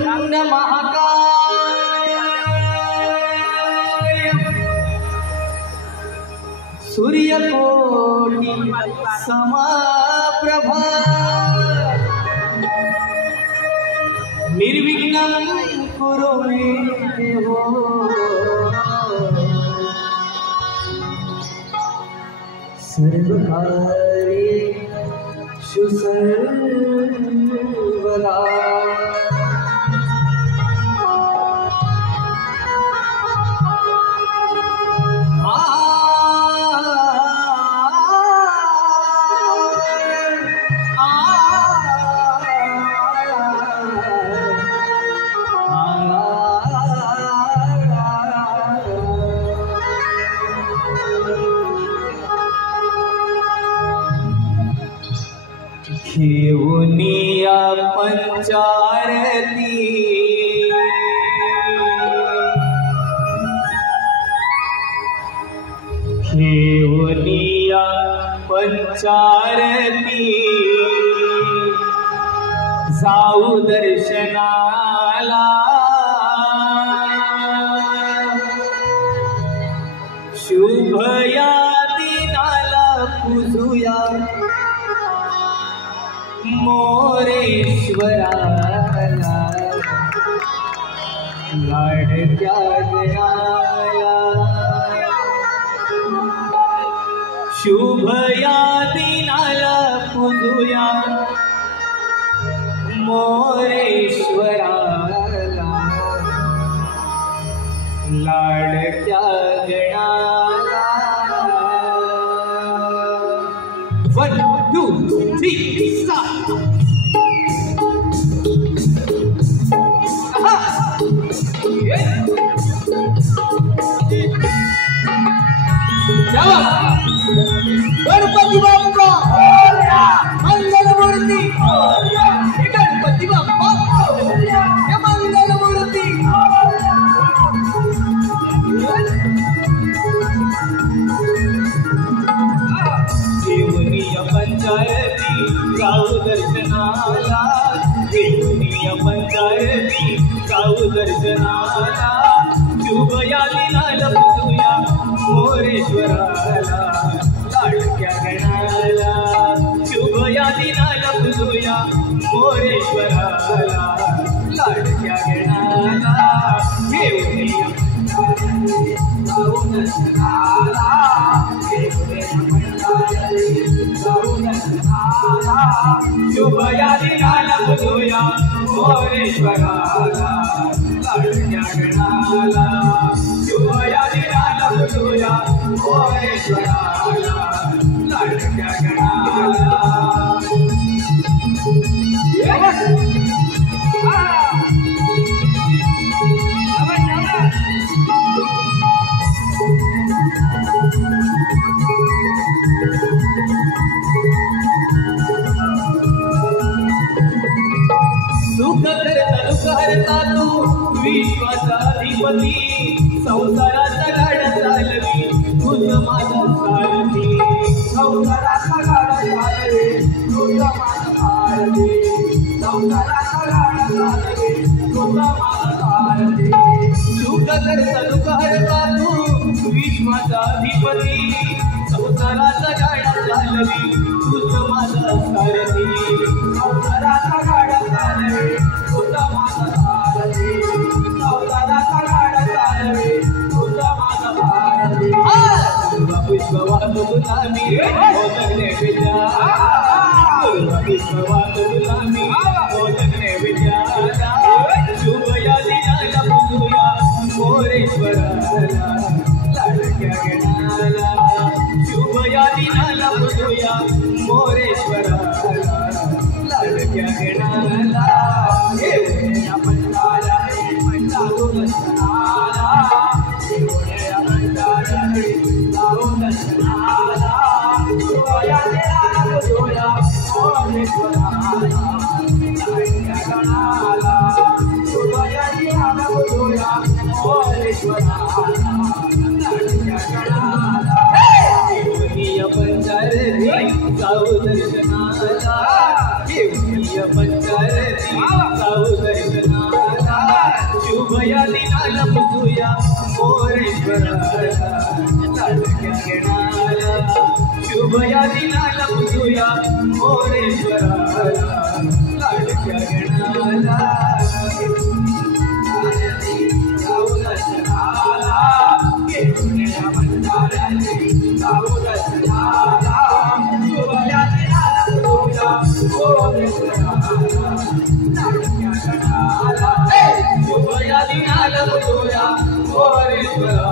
वक्रतुंड महाकाय सूर्यकोटि समप्रभा निर्विघ्नं कुरु मे देवो सर्वकार्येषु सर्वदा घेऊनिया पंचारती घेऊनिया पंचारती जाऊ दर्शनाला शुभ या दिनाला पूजुया मोरेश्वराला लाडक्या गणाला शुभ या दिनाला पूजुया मोरेश्वराला लाडक्या गणाला 1 2 3 start गणपती बाप्पा मंगलमूर्ती गणपती बाप्पा मंगलमूर्ती घेऊनिया पंचायती जाऊ दर्शनाला घेऊनिया पंचायती जाऊ दर्शनाला शुभ या दिनाला पूजुया मोरेश्वराला लाडक्या गणाला शुभ या दिनाला पूजुया मोरेश्वराला लाडक्या गणाला घेऊनिया जाऊ दर्शनाला शुभ या दिनाला पूजुया मोरेश्वराला लाडक्या गणाला शुभ या दिनाला पूजुया मोरेश्वराला लाडक्या गणाला सुख करता दुःख हरता तू विश्वाचा अधिपती संसाराचा गाडा चालवी तुझ माझा सारथी संसाराचा गाडा चालवी तुझ माझा सारथी संसाराचा गाडा चालवी तुझ माझा सारथी सुख करता दुःख हरता तू विश्वाचा अधिपती संसाराचा गाडा चालवी तुझ माझा सारथी संसाराचा गाडा चालवी तुझ माझा सारथी संसाराचा गाडा चालवी तुझ माझा सारथी विश्ववाद तुलामी मोदक नैवेद्या विश्ववाद तुलामी मोदक नैवेद्याला शुभ या दिनाला पूजुया मोरेश्वराला लाडक्या गणाला शुभ या दिनाला पूजुया मोरेश्वराला लाडक्या गणाला घेऊनिया पंचारती जाऊ दर्शनाला घेऊनिया पंचारती जाऊ दर्शनाला शुभ या दिनाला पूजुया मोरेश्वराला लाडक्या गणाला शुभ या दिनाला पूजुया मोरेश्वराला लाडक्या गणाला घेऊनिया पंचारती जाऊ दर्शनाला घेऊनिया पंचारती जाऊ दर्शनाला या दिनाला बघूया मोरेश्वराला लाडक्या गणाला शुभ या दिनाला बघूया मोरेश्वराला लाडक्या गणाला शुभ या दिनाला बघूया मोरेश्वराला